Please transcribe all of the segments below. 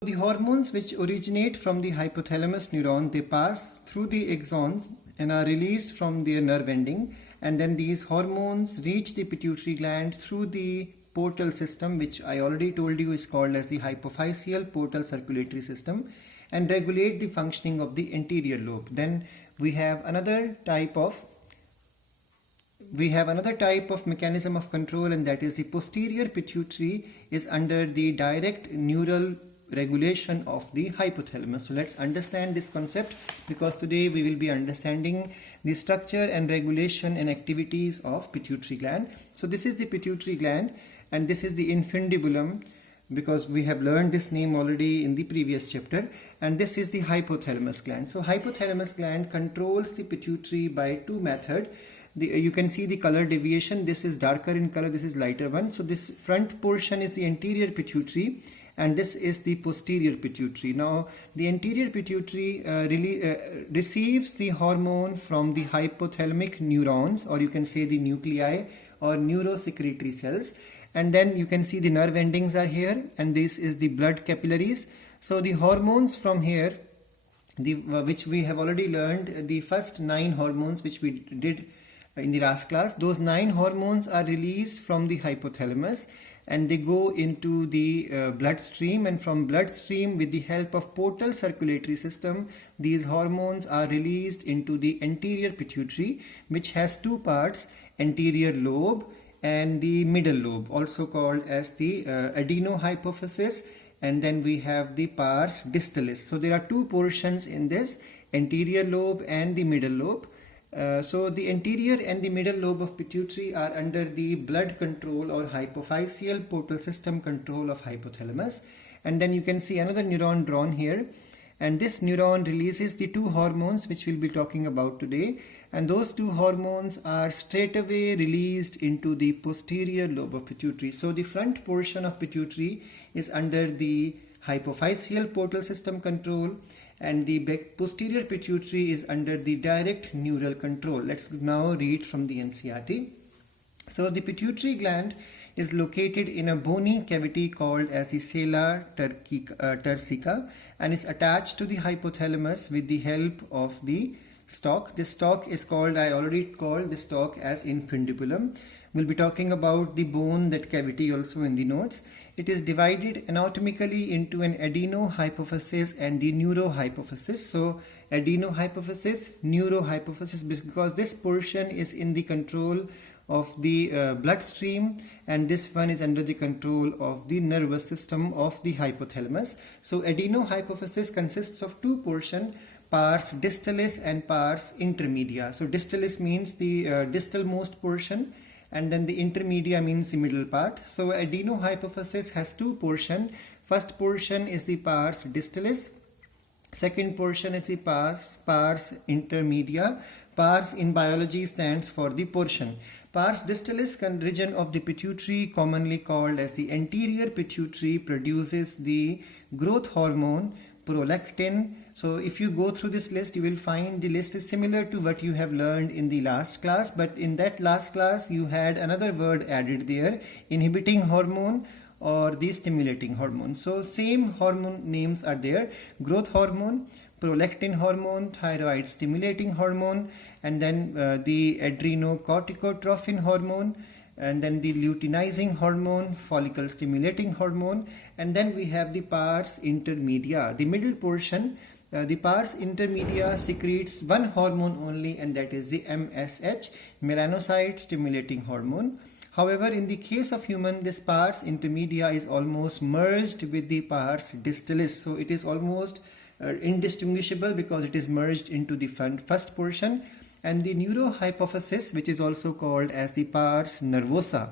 The hormones which originate from the hypothalamus neuron, they pass through the axons and are released from their nerve ending, and then these hormones reach the pituitary gland through the portal system, which I already told you is called as the hypophyseal portal circulatory system, and regulate the functioning of the anterior lobe. Then we have another type of mechanism of control, and that is the posterior pituitary is under the direct neural regulation of the hypothalamus. So let's understand this concept, because today we will be understanding the structure and regulation and activities of pituitary gland. So this is the pituitary gland, and this is the infundibulum, because we have learned this name already in the previous chapter, and this is the hypothalamus gland. So hypothalamus gland controls the pituitary by two methods. You can see the color deviation. This is darker in color, this is lighter one. So this front portion is the anterior pituitary, and this is the posterior pituitary. Now the anterior pituitary receives the hormone from the hypothalamic neurons, or you can say the nuclei or neurosecretory cells, and then you can see the nerve endings are here, and this is the blood capillaries. So the hormones from here, which we have already learned, the first 9 hormones which we did in the last class, those 9 hormones are released from the hypothalamus, and they go into the bloodstream, and from bloodstream, with the help of portal circulatory system, these hormones are released into the anterior pituitary, which has two parts, anterior lobe and the middle lobe, also called as the adrenal hypothesis, and then we have the pars distalis. So there are two portions in this, anterior lobe and the middle lobe. So the anterior and the middle lobe of pituitary are under the blood control or hypophyseal portal system control of hypothalamus. And then you can see another neuron drawn here, and this neuron releases the two hormones which we'll be talking about today, and those two hormones are straight away released into the posterior lobe of pituitary. So the front portion of pituitary is under the hypophyseal portal system control, and the posterior pituitary is under the direct neural control. Let's now read from the NCERT. So the pituitary gland is located in a bony cavity called as the sella turcica, and is attached to the hypothalamus with the help of the stalk. This stalk is called, I already called this stalk as infundibulum. We'll be talking about the bone, that cavity, also in the notes. It is divided anatomically into an adenohypophysis and the neurohypophysis. So adenohypophysis, neurohypophysis, because this portion is in the control of the bloodstream, and this one is under the control of the nervous system of the hypothalamus. So adenohypophysis consists of two portions, pars distalis and pars intermedia. So distalis means the distalmost portion, and then the intermedia means the middle part. So adenohypophysis has two portions. First portion is the pars distalis, second portion is the pars intermedia. Pars in biology stands for the portion. Pars distalis region of the pituitary, commonly called as the anterior pituitary, produces the growth hormone prolactin. So if you go through this list, you will find the list is similar to what you have learned in the last class, but in that last class you had another word added there, inhibiting hormone or the stimulating hormone. So same hormone names are there, growth hormone, prolactin hormone, thyroid stimulating hormone, and then the adrenocorticotrophin hormone, and then the luteinizing hormone, follicle stimulating hormone, and then we have the pars intermedia, the middle portion. The pars intermedia secretes one hormone only, and that is the MSH, melanocyte stimulating hormone. However, in the case of human, this pars intermedia is almost merged with the pars distalis. So it is almost indistinguishable, because it is merged into the first portion. And the neurohypophysis, which is also called as the pars nervosa,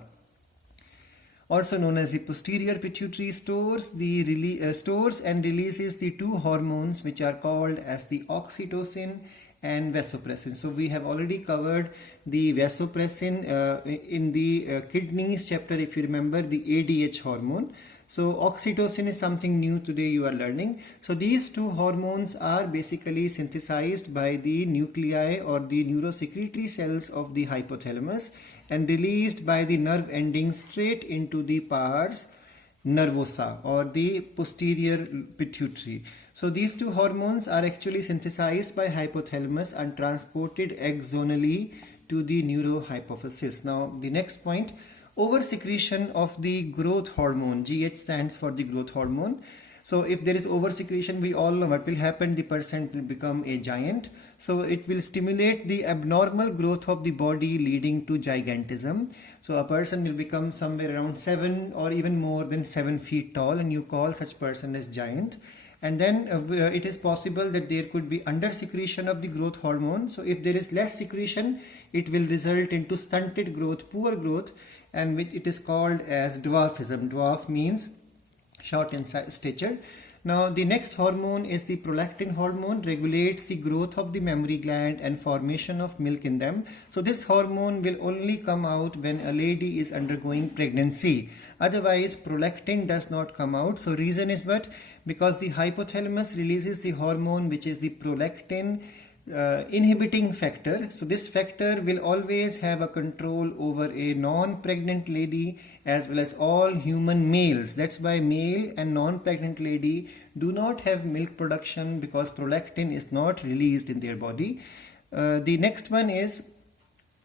also known as the posterior pituitary, stores and releases the two hormones which are called as the oxytocin and vasopressin. So we have already covered the vasopressin in the kidneys chapter, if you remember, the ADH hormone. So oxytocin is something new today you are learning. So these two hormones are basically synthesized by the nuclei or the neurosecretory cells of the hypothalamus, and released by the nerve ending straight into the pars nervosa or the posterior pituitary. So these two hormones are actually synthesized by hypothalamus and transported axonally to the neurohypophysis. Now the next point, oversecretion of the growth hormone. GH stands for the growth hormone. So if there is oversecretion, we all know what will happen. The person will become a giant. So it will stimulate the abnormal growth of the body leading to gigantism. So a person will become somewhere around 7 or even more than 7 feet tall, and you call such person as giant. And then it is possible that there could be under secretion of the growth hormone. So if there is less secretion, it will result into stunted growth, poor growth, and which it is called as dwarfism. Dwarf means short in stature. Now the next hormone is the prolactin hormone, regulates the growth of the mammary gland and formation of milk in them. So this hormone will only come out when a lady is undergoing pregnancy. Otherwise prolactin does not come out. So reason is what? Because the hypothalamus releases the hormone which is the prolactin inhibiting factor. So this factor will always have a control over a non-pregnant lady as well as all human males. That's why male and non-pregnant lady do not have milk production, because prolactin is not released in their body. The next one is